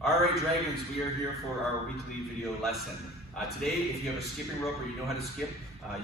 Alright Dragons, we are here for our weekly video lesson. Today, if you have a skipping rope or you know how to skip,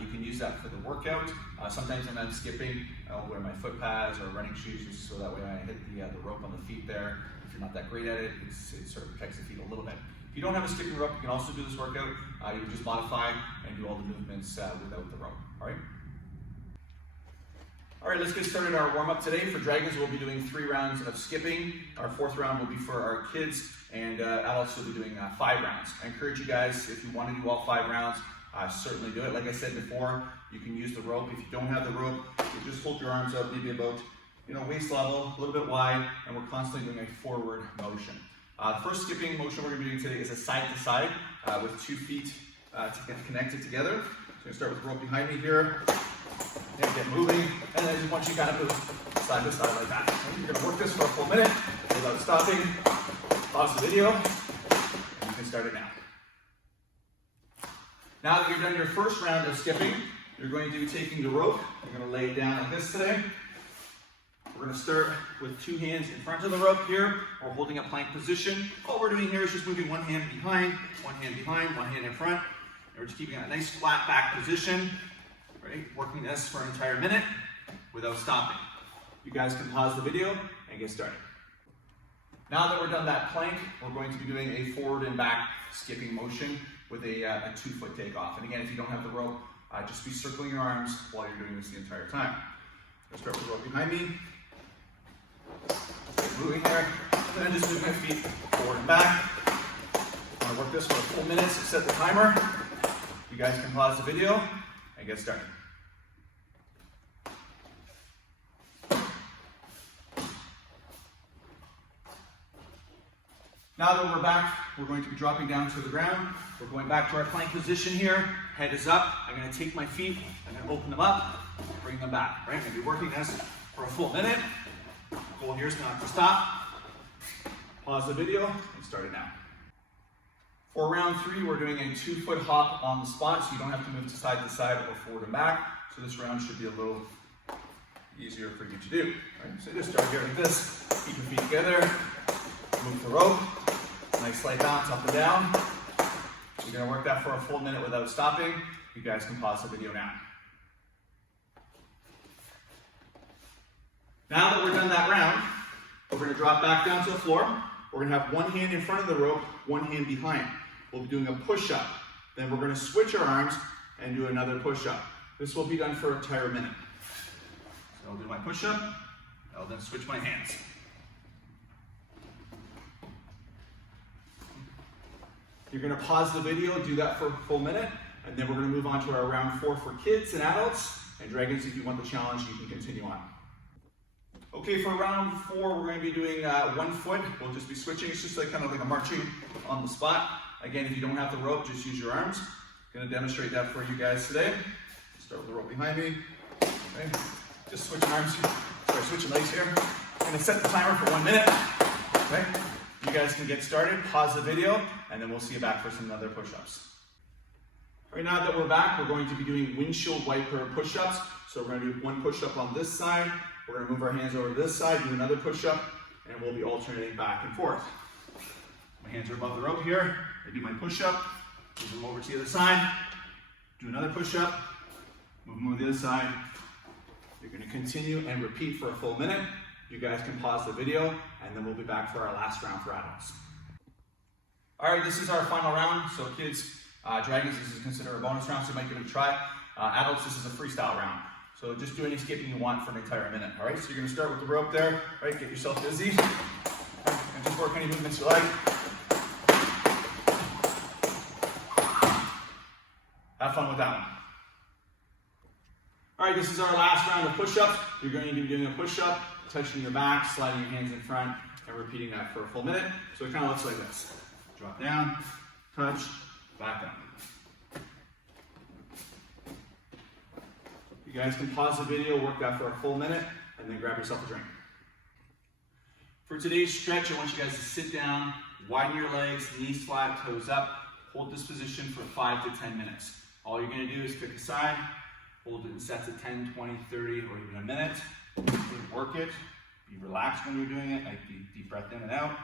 you can use that for the workout. Sometimes when I'm skipping, I'll wear my foot pads or running shoes just so that way I hit the rope on the feet there. If you're not that great at it, it sort of protects the feet a little bit. If you don't have a skipping rope, you can also do this workout. You can just modify and do all the movements without the rope. Alright? Alright, let's get started our warm-up today. For Dragons, we'll be doing 3 rounds of skipping. Our 4th round will be for our kids, and adults will be doing 5 rounds. I encourage you guys, if you want to do all 5 rounds, certainly do it. Like I said before, you can use the rope. If you don't have the rope, you just hold your arms up, maybe about waist level, a little bit wide, and we're constantly doing a forward motion. The first skipping motion we're going to be doing today is a side-to-side with 2 feet connected together. So I'm going to start with the rope behind me here. And get moving, and then just want you to kind of move side to side like that. And you're going to work this for a full minute without stopping. Pause the video, and you can start it now. Now that you've done your first round of skipping, you're going to be taking the rope. You're going to lay it down like this today. We're going to start with 2 hands in front of the rope here. We're holding a plank position. All we're doing here is just moving one hand behind, one hand in front. And we're just keeping a nice flat back position. Right? Working this for an entire minute without stopping. You guys can pause the video and get started. Now that we're done that plank, we're going to be doing a forward and back skipping motion with a 2-foot takeoff. And again, if you don't have the rope, just be circling your arms while you're doing this the entire time. I'll start with the rope behind me. Moving there, and then just move my feet forward and back. I'm going to work this for a full minute, so set the timer. You guys can pause the video and get started. Now that we're back, we're going to be dropping down to the ground. We're going back to our plank position here. Head is up. I'm going to take my feet, I'm going to open them up, bring them back. Right? I'm going to be working this for a full minute. The goal here is not to stop. Pause the video and start it now. For round 3, we're doing a 2-foot hop on the spot, so you don't have to move to side or forward and back. So this round should be a little easier for you to do. Right? So just start here like this. Keep your feet together. Move the rope. Nice slight bounce up and down. We're going to work that for a full minute without stopping. You guys can pause the video now. Now that we're done that round, we're going to drop back down to the floor. We're going to have one hand in front of the rope, one hand behind. We'll be doing a push-up. Then we're going to switch our arms and do another push-up. This will be done for an entire minute. So I'll do my push-up. I'll then switch my hands. You're going to pause the video, do that for a full minute, and then we're going to move on to our round 4 for kids and adults. And Dragons, if you want the challenge, you can continue on. Okay, for round 4, we're going to be doing 1 foot. We'll just be switching. It's just kind of like a marching on the spot. Again, if you don't have the rope, just use your arms. I'm going to demonstrate that for you guys today. Start with the rope behind me. Okay. Just switching arms here. Sorry, switching legs here. I'm going to set the timer for 1 minute. Okay. You guys can get started. Pause the video, and then we'll see you back for some other push-ups. All right, now that we're back, we're going to be doing windshield wiper push-ups. So we're going to do 1 push-up on this side. We're going to move our hands over to this side, do another push-up, and we'll be alternating back and forth. My hands are above the rope here. I do my push-up, move them over to the other side, do another push-up, move them over to the other side. You're going to continue and repeat for a full minute. You guys can pause the video, and then we'll be back for our last round for adults. All right, this is our final round. So kids, Dragons, this is considered a bonus round, so you might give it a try. Adults, this is a freestyle round. So just do any skipping you want for an entire minute. All right, so you're going to start with the rope there. Right, get yourself busy, and just work any movements you like. Have fun with that one. All right, this is our last round of push-ups. You're going to be doing a push-up, touching your back, sliding your hands in front, and repeating that for a full minute. So it kind of looks like this. Drop down, touch, back up. You guys can pause the video, work that for a full minute, and then grab yourself a drink. For today's stretch, I want you guys to sit down, widen your legs, knees flat, toes up. Hold this position for 5 to 10 minutes. All you're going to do is pick a side, hold it in sets of 10, 20, 30, or even a minute. Work it. Be relaxed when you're doing it. Like deep breath in and out.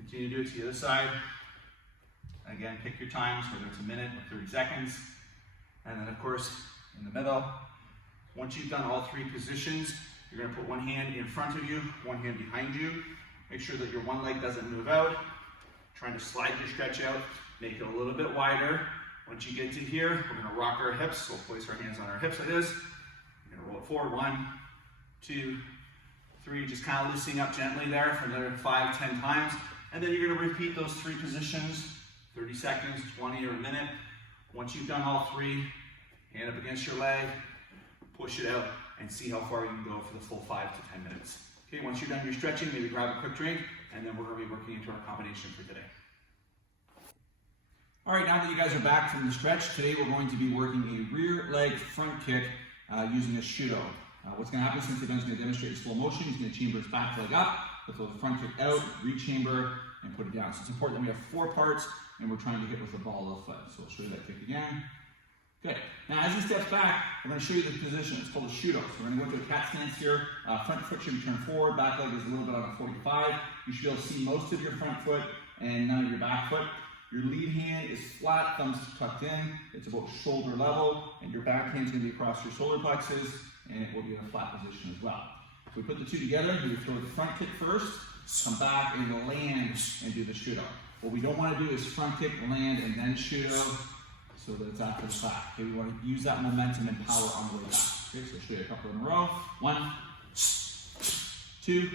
Continue to do it to the other side. Again, pick your times, whether it's a minute or 30 seconds. And then of course, in the middle. Once you've done all three positions, you're gonna put one hand in front of you, one hand behind you. Make sure that your one leg doesn't move out. Trying to slide your stretch out, make it a little bit wider. Once you get to here, we're gonna rock our hips. So we'll place our hands on our hips like this. We're gonna roll it forward, 1, 2, 3, just kind of loosening up gently there for another 5, 10 times. And then you're gonna repeat those three positions, 30 seconds, 20, or a minute. Once you've done all three, hand up against your leg, push it out, and see how far you can go for the full 5 to 10 minutes. Okay, once you're done your stretching, maybe grab a quick drink, and then we're gonna be working into our combination for today. All right, now that you guys are back from the stretch, today we're going to be working a rear leg front kick using a Shudo. What's gonna happen, since Ben's gonna demonstrate in slow motion, he's gonna chamber his back leg up, throw the front kick out, rechamber, and put it down. So it's important that we have 4 parts, and we're trying to hit with the ball of the foot. So we'll show you that kick again. Good. Now as he steps back, I'm going to show you the position. It's called a Shudo. So we're going to go into a cat stance here. Front foot should be turned forward. Back leg is a little bit on a 45. You should be able to see most of your front foot and none of your back foot. Your lead hand is flat, thumbs tucked in. It's about shoulder level, and your back hand is going to be across your solar plexus, and it will be in a flat position as well. If we put the two together, you throw the front kick first, come back and land and do the Shudo. What we don't want to do is front kick, land, and then Shudo, so that it's after the fact. Okay, we want to use that momentum and power on the way back. Okay, so I'll show you a couple in a row. 1, 2,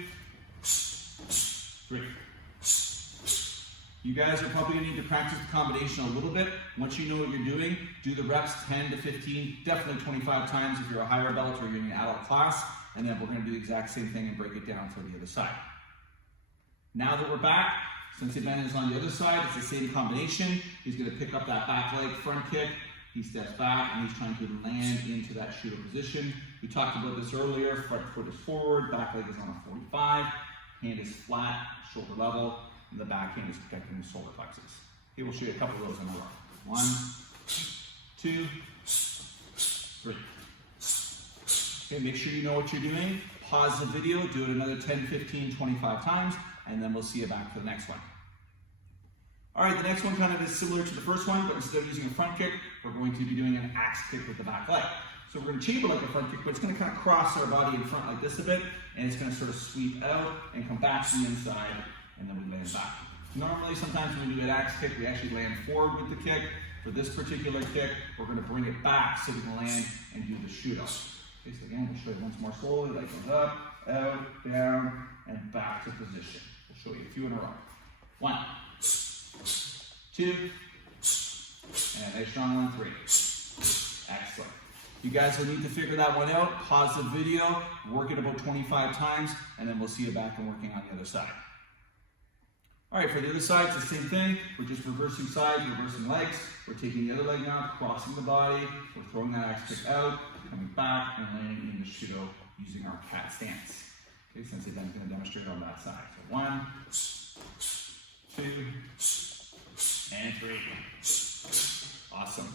3. You guys are probably going to need to practice the combination a little bit. Once you know what you're doing, do the reps 10 to 15, definitely 25 times if you're a higher belt or you're in an adult class, and then we're going to do the exact same thing and break it down for the other side. Now that we're back, Sensei Ben is on the other side, it's the same combination. He's going to pick up that back leg front kick. He steps back and he's trying to land into that Shudo position. We talked about this earlier. Front foot is forward, back leg is on a 45. Hand is flat, shoulder level, and the back hand is protecting the solar plexus. Okay, we'll show you a couple of those in a row. 1, 2, 3. Okay, make sure you know what you're doing. Pause the video, do it another 10, 15, 25 times, and then we'll see you back for the next one. All right, the next one kind of is similar to the first one, but instead of using a front kick, we're going to be doing an axe kick with the back leg. So we're going to chamber like a front kick, but it's going to kind of cross our body in front like this a bit, and it's going to sort of sweep out and come back to the inside, and then we land back. Normally, sometimes when we do an axe kick, we actually land forward with the kick. For this particular kick, we're going to bring it back so we can land and do the Shudo. Okay, so again, we'll show you once more slowly. Leg goes up, out, down, and back to position. We'll show you a few in a row. 1, 2, and a nice strong 1, 3. Excellent. You guys will need to figure that one out. Pause the video, work it about 25 times, and then we'll see you back and working on the other side. All right, for the other side, it's the same thing. We're just reversing sides, reversing legs. We're taking the other leg out, crossing the body. We're throwing that axe kick out, coming back, and landing in the Shudo using our cat stance. Okay, Sensei Ben's going to demonstrate on that side. So 1, 2, and 3. Awesome.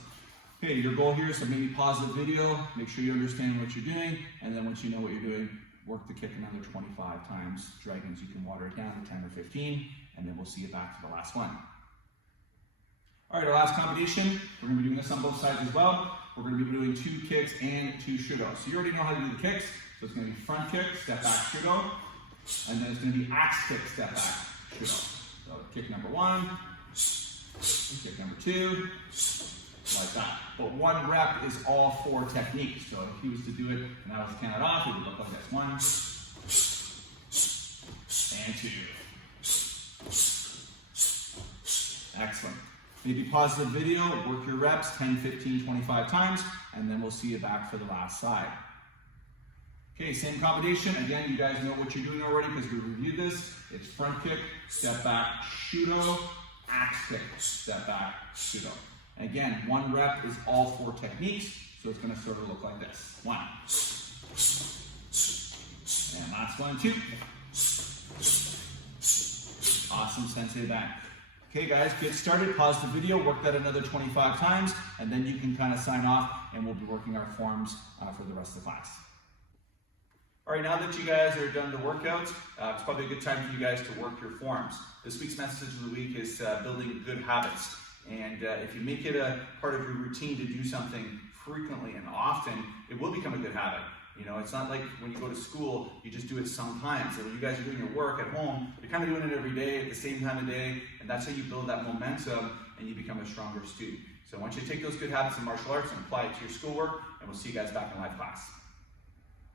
Okay, your goal here is to maybe pause the video, make sure you understand what you're doing, and then once you know what you're doing, work the kick another 25 times. Dragons, you can water it down to 10 or 15, and then we'll see you back for the last one. All right, our last combination, we're going to be doing this on both sides as well. We're going to be doing 2 kicks and 2 Shudos. So you already know how to do the kicks. So it's going to be front kick, step back, Shudo, and then it's going to be axe kick, step back, Shudo. So kick number 1, kick number 2, like that. But 1 rep is all 4 techniques. So if he was to do it and I was to count it off, it would look like this. 1 and 2. Excellent. Maybe pause the video, work your reps 10, 15, 25 times, and then we'll see you back for the last side. Okay, same combination. Again, you guys know what you're doing already because we reviewed this. It's front kick, step back, Shudo, axe kick, step back, Shudo. Again, 1 rep is all 4 techniques, so it's going to sort of look like this. 1. And last 1, 2. Awesome, Sensei Ben. Okay guys, get started, pause the video, work that another 25 times, and then you can kind of sign off, and we'll be working our forms for the rest of the class. All right, now that you guys are done the workouts, it's probably a good time for you guys to work your forms. This week's message of the week is building good habits. And if you make it a part of your routine to do something frequently and often, it will become a good habit. You know, it's not like when you go to school, you just do it sometimes. So when you guys are doing your work at home, you're kind of doing it every day at the same time of day, and that's how you build that momentum and you become a stronger student. So I want you to take those good habits in martial arts and apply it to your schoolwork, and we'll see you guys back in live class.